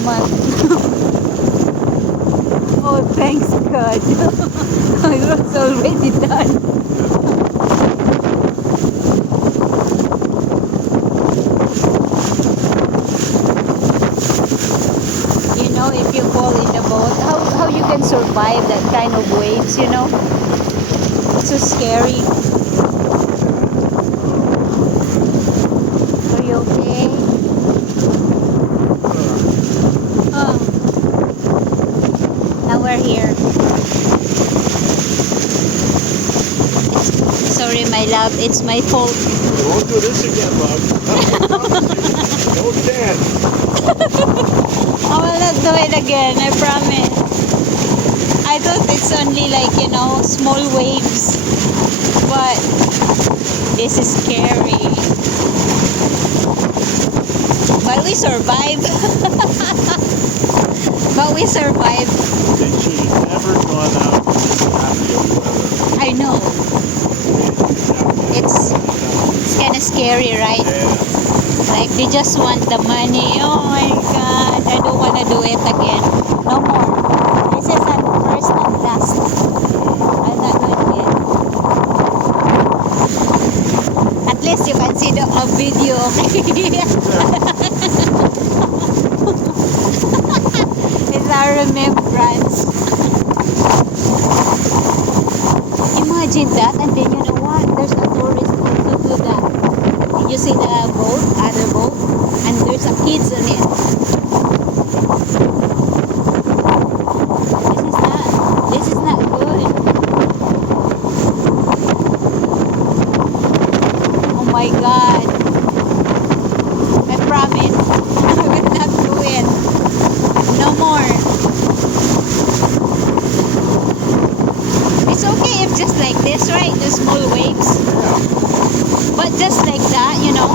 month. Oh, thanks God. I was already done. You know, if you fall in the boat, how you can survive that kind of waves, you know? It's so scary. Are you okay? Oh, now we're here. Sorry, my love. It's my fault. We won't do this again, love. Don't dance. I will not do it again. I promise. I thought it's only like, you know, small waves. But this is scary. But we survived. But we survived. They should have never gone out in this happy of weather. I know. It's kind of scary, right? Yeah. Like they just want the money. Oh my God. I don't want to do it again. No more. This is the first and last. I'll not do it again. At least you can see the video. It's our remembrance. Imagine that, and then you know what? There's a tourist also do that. You see the boat, other boat, and there's a kids on it. This is not good. Oh my God. I promise I will not do it. No more. It's okay if just like this, right? The small waves. Yeah. But just like that, you know.